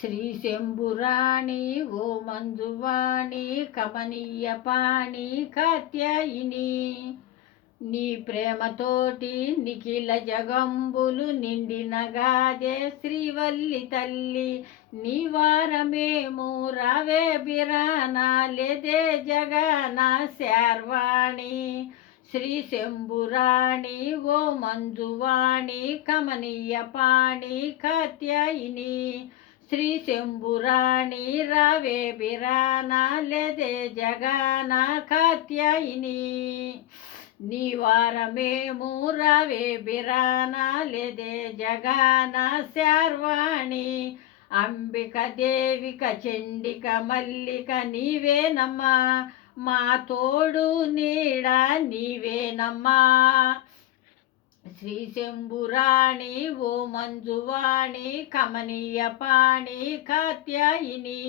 శ్రీ శంభురాణి ఓ మంజువాణి కమనీయ పాణి కాత్యాయిని నీ ప్రేమతోటి నిఖిల జగంబులు నిండిన గాదే శ్రీవల్లి తల్లి నీ వారమేమో రావే బిరానాలేదే జగన శార్వాణి శ్రీ శంభురాణి ఓ మంజువాణి కమనీయ పాణి కాత్యాయిని శ్రీ శంభురాణి రావే బిరానాలేదే జగన కాత్యాయిని నీ వారమేమో రావే బిరానాలేదే జగన శార్వాణి అంబిక దేవిక చండిక మల్లిక నీవేనమ్మా మా తోడు నీడ నీవేనమ్మా శ్రీ శంభురాణి ఓ మంజువాణి కమనీయ పాణి కాత్యాయిని